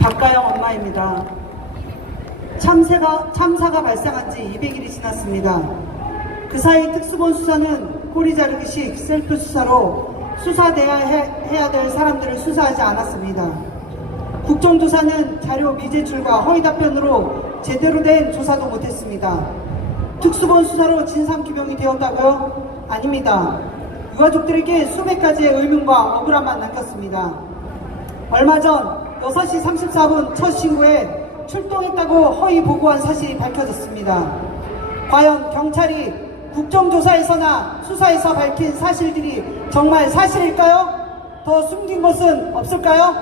박가영 엄마입니다. 참사가 발생한 지 200일이 지났습니다. 그 사이 특수본 수사는 꼬리 자르기식 셀프 수사로 수사돼야 해야 될 사람들을 수사하지 않았습니다. 국정조사는 자료 미제출과 허위 답변으로 제대로 된 조사도 못했습니다. 특수본 수사로 진상규명이 되었다고요? 아닙니다. 유가족들에게 수백 가지의 의문과 억울함만 남겼습니다. 얼마 전 6시 34분 첫 신고에 출동했다고 허위 보고한 사실이 밝혀졌습니다. 과연 경찰이 국정조사에서나 수사에서 밝힌 사실들이 정말 사실일까요? 더 숨긴 것은 없을까요?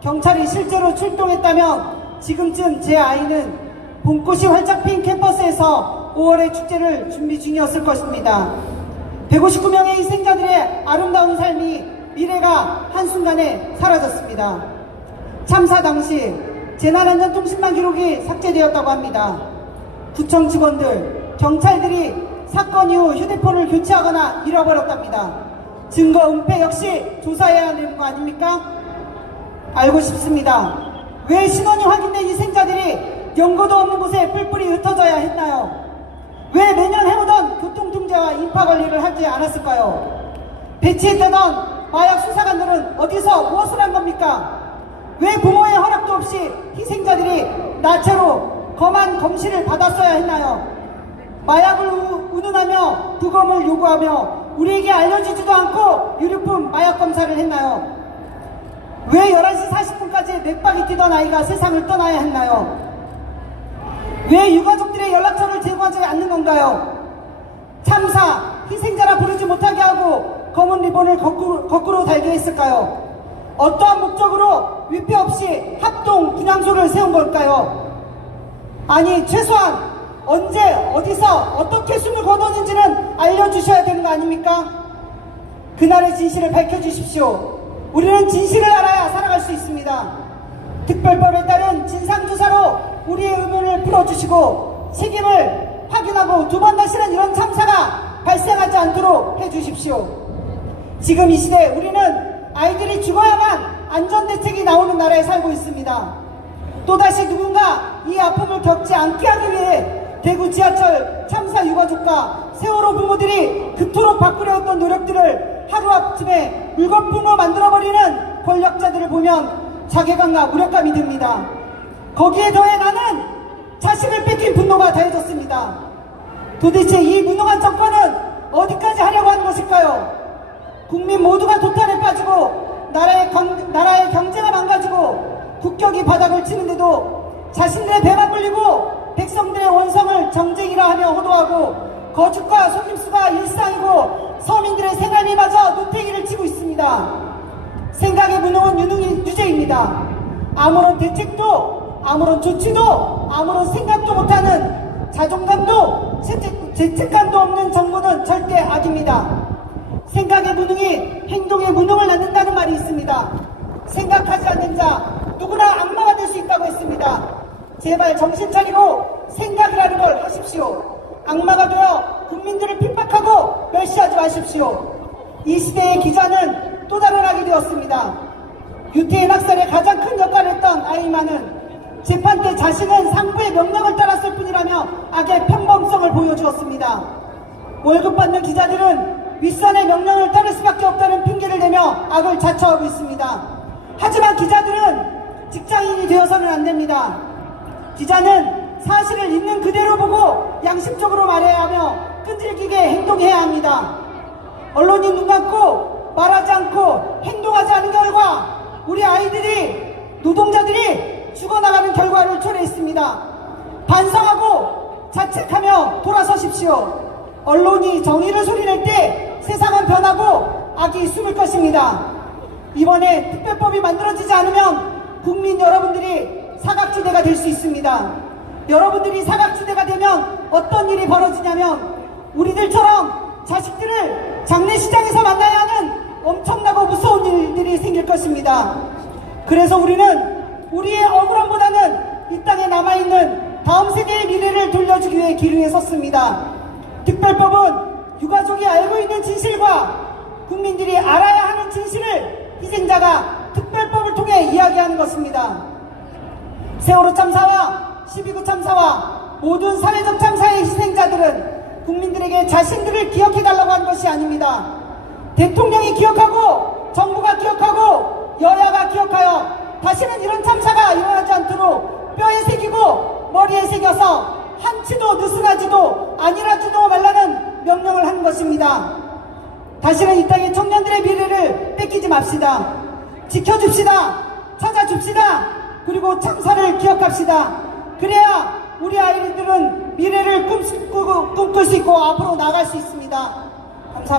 경찰이 실제로 출동했다면 지금쯤 제 아이는 봄꽃이 활짝 핀 캠퍼스에서 5월의 축제를 준비 중이었을 것입니다. 159명의 희생자들의 아름다운 삶이 미래가 한순간에 사라졌습니다. 참사 당시 재난안전통신망 기록이 삭제되었다고 합니다. 구청 직원들, 경찰들이 사건 이후 휴대폰을 교체하거나 잃어버렸답니다. 증거 은폐 역시 조사해야 하는 거 아닙니까? 알고 싶습니다. 왜 신원이 확인된 희생자들이 연고도 없는 곳에 뿔뿔이 흩어져야 했나요? 왜 매년 해오던 교통통제와 인파관리를 하지 않았을까요? 배치했다던 마약 수사관들은 어디서 무엇을 한 겁니까? 왜 부모의 허락도 없이 희생자들이 나체로 검안 검시를 받았어야 했나요? 마약을 운운하며 부검을 요구하며 우리에게 알려주지도 않고 유류품 마약 검사를 했나요? 왜 11시 40분까지 맥박이 뛰던 아이가 세상을 떠나야 했나요? 왜 유가족들의 연락처를 제공하지 않는 건가요? 참사, 희생자라 부르지 못하게 하고 검은 리본을 거꾸로 달게 했을까요? 어떠한 목적으로 위패 없이 합동 분향소를 세운 걸까요? 아니, 최소한 언제 어디서 어떻게 숨을 거뒀는지는 알려주셔야 되는 거 아닙니까? 그날의 진실을 밝혀주십시오. 우리는 진실을 알아야 살아갈 수 있습니다. 특별법에 따른 진상조사로 우리의 의문을 풀어주시고 책임을 확인하고 두 번 다시는 이런 참사가 발생하지 않도록 해주십시오. 지금 이 시대 우리는 아이들이 죽어야만 안전대책이 나오는 나라에 살고 있습니다. 또다시 누군가 이 아픔을 겪지 않게 하기 위해 대구 지하철 참사 유가족과 세월호 부모들이 그토록 바꾸려했던 노력들을 하루아침에 물거품으로 만들어버리는 권력자들을 보면 자괴감과 무력감이 듭니다. 거기에 더해 나는 자식을 뺏긴 분노가 더해졌습니다. 도대체 이 무능한 정권은 어디까지 하려고 하는 것일까요? 국민 모두가 도탄에 빠지고 나라의 경제가 망가지고 국격이 바닥을 치는데도 자신들의 배만 불리고 백성들의 원성을 정쟁이라 하며 호도하고 거짓과 속임수가 일상이고 서민들의 생활비마저 노태기를 치고 있습니다. 생각의 무능은 유죄입니다. 아무런 대책도 아무런 조치도 아무런 생각도 못하는 자존감도 죄책감도 없는 정부는 절대 악입니다. 생각의 무능이 행동의 무능을 낳는다는 말이 있습니다. 생각하지 않는 자 누구나 악마가 될 수 있다고 했습니다. 제발 정신 차리고 생각이라는 걸 하십시오. 악마가 되어 국민들을 핍박하고 멸시하지 마십시오. 이 시대의 기자는 또 다른 악이 되었습니다. 유태인 학살에 가장 큰 역할을 했던 아이만은 재판 때 자신은 상부의 명령을 따랐을 뿐이라며 악의 평범성을 보여주었습니다. 월급 받는 기자들은 윗선의 명령을 따를 수밖에 없다는 핑계를 대며 악을 자처하고 있습니다. 하지만 기자들은 직장인이 되어서는 안 됩니다. 기자는 사실을 있는 그대로 보고 양심적으로 말해야 하며 끈질기게 행동해야 합니다. 언론이 눈 감고 말하지 않고 행동하지 않은 결과 우리 아이들이 노동자들이 죽어나가는 결과를 초래했습니다. 반성하고 자책하며 돌아서십시오. 언론이 정의를 소리낼 때 세상은 변하고 악이 숨을 것입니다. 이번에 특별법이 만들어지지 않으면 국민 여러분들이 사각지대가 될 수 있습니다. 여러분들이 사각지대가 되면 어떤 일이 벌어지냐면 우리들처럼 자식들을 장례시장에서 만나야 하는 엄청나고 무서운 일들이 생길 것입니다. 그래서 우리는 우리의 억울함보다는 이 땅에 남아있는 다음 세대의 미래를 돌려주기 위해 기류에 섰습니다. 특별법은 유가족이 알고 있는 진실과 국민들이 알아야 하는 진실을 희생자가 특별법을 통해 이야기하는 것입니다. 세월호 참사와 12.9 참사와 모든 사회적 참사의 희생자들은 국민들에게 자신들을 기억해달라고 한 것이 아닙니다. 대통령이 기억하고 정부가 기억하고 여야가 기억하여 다시는 이런 참사가 일어나지 않도록 뼈에 새기고 머리에 새겨서 한치도 느슨하지도 아니라지도 말라는 명령을 한 것입니다. 다시는 이 땅의 청년들의 미래를 뺏기지 맙시다. 지켜줍시다. 찾아줍시다. 그리고 참사를 기억합시다. 그래야 우리 아이들은 미래를 꿈꿀 수 있고 앞으로 나갈 수 있습니다. 감사합니다.